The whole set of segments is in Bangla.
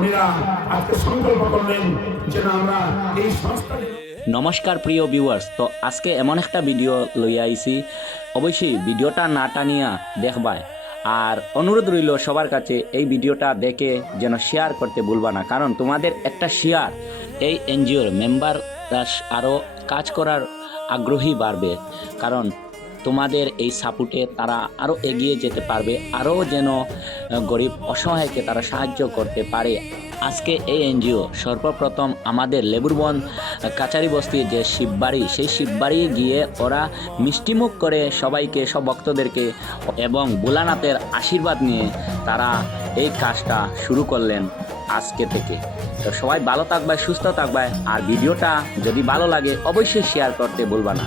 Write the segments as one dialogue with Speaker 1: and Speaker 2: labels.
Speaker 1: আজকে সংকল্প করলেন আমরা এই সংস্থা
Speaker 2: নমস্কার প্রিয় ভিউয়ার্স তো আজকে এমন একটা ভিডিও লইয়া আইছি। অবশ্যই ভিডিওটা না টানিয়া দেখবায় আর অনুরোধ রইল সবার কাছে, এই ভিডিওটা দেখে যেন শেয়ার করতে ভুলবা না। কারণ তোমাদের একটা শেয়ার এই এনজিওর মেম্বার আরও কাজ করার আগ্রহী বাড়বে। কারণ তোমাদের এই সাপোর্টে তারা আরও এগিয়ে যেতে পারবে আরও যেন গরিব অসহায়কে তারা সাহায্য করতে পারে। আজকে এই এনজিও সর্বপ্রথম আমাদের লেবুরবন কাচারি বস্তির যে শিববাড়ি, সেই শিববাড়ি গিয়ে ওরা মিষ্টিমুখ করে সবাইকে, সব ভক্তদেরকে এবং বুলানাথের আশীর্বাদ নিয়ে তারা এই কাজটা শুরু করলেন আজকে থেকে। তো সবাই ভালো থাকবে সুস্থ থাকবে আর ভিডিওটা যদি ভালো লাগে অবশ্যই শেয়ার করতে ভুলবা না।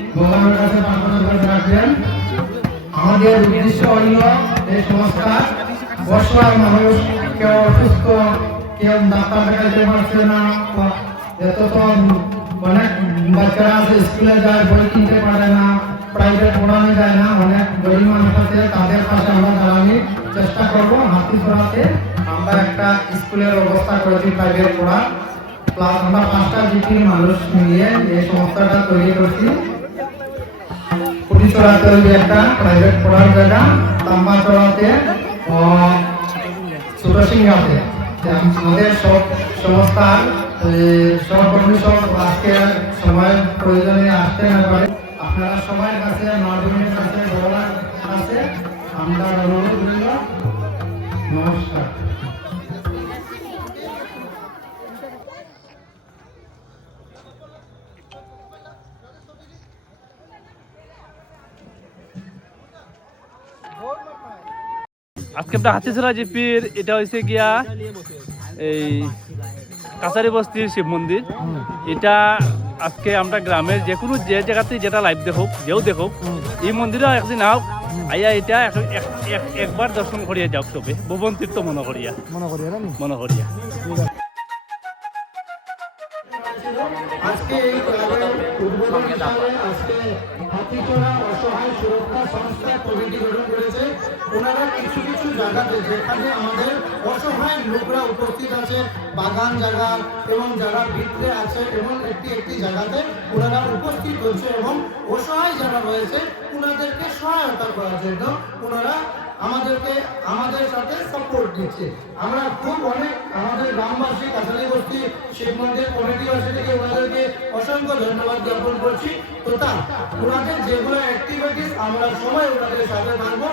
Speaker 3: ভগবানের কাছে প্রার্থনা করে রাখবেন আমাদের উদ্দেশ্য হইল এই সংস্থা। বর্ষার মানুষ কেউ অসুস্থ, কেউ ডাক্তার দেখাইতে পারছে না এত তো অনেক বাচ্চারা আছে স্কুলে যায়, বই কিনতে পারে না, প্রাইভেট পড়ানো যায় না, অনেক গরিব মানুষ আছে, তাদের পাশে আমরা দাঁড়ানোর চেষ্টা করব। হাতি পড়াতে আমরা একটা স্কুলের ব্যবস্থা করেছি, প্রাইভেট পড়া প্লাস আমরা পাঁচটা জিপির মানুষ মিলিয়ে এই সংস্থাটা তৈরি করছি। পুলিশরা তৈরি একটা প্রাইভেট পড়ার জায়গা তাম্বাচড়াতে সুরসিংহাতে আমাদের সব সংস্থার সহকর্মী সব আজকে প্রয়োজনে আসতে না পারে আপনারা সবার কাছে মাধ্যমের কাছে কাছে, আমরা
Speaker 4: আজকে আমরা হাতিছড়া পীর এটা হয়েছে গিয়া এই কাছারি বস্তির শিব মন্দির। এটা আজকে আমরা গ্রামের যে কোনো যে জায়গাতে যেটা লাইভ দেখুক যেও দেখুক এই মন্দিরে একদিন আহক আইয়া এটা এক- এক- এক- একবার দর্শন করিয়া যাওক তবে ভুবন তীর্থ মনে করিয়া।
Speaker 3: মনে করিয়া
Speaker 4: মনে করিয়া।
Speaker 3: আজকে এই ক্লাবের উদ্বোধন হিসাবে আজকে হাতিচড়া অসহায় সুরক্ষা সংস্থা কমিটি গঠন করেছে। ওনারা কিছু কিছু জায়গাতে যেখানে আমাদের অসহায় লোকরা উপস্থিত আছে, বাগান জায়গা এবং যারা ভিতরে আছে এবং একটি একটি জায়গাতে ওনারা উপস্থিত হচ্ছে এবং অসহায় যারা রয়েছে, ওনাদেরকে সহায়তা করার জন্য ওনারা আমাদেরকে, আমাদের সাথে সাপোর্ট দিচ্ছে। আমরা খুব অনেক আমাদের গ্রামবাসী কাছালি বস্তি, শিব মন্দির কমিটিবাসী থেকে ওনাদেরকে অসংখ্য ধন্যবাদ জ্ঞাপন করছি। তো তা ওনাদের যেগুলো অ্যাক্টিভিটিস আমরা সময় ওনাদের সাথে থাকব।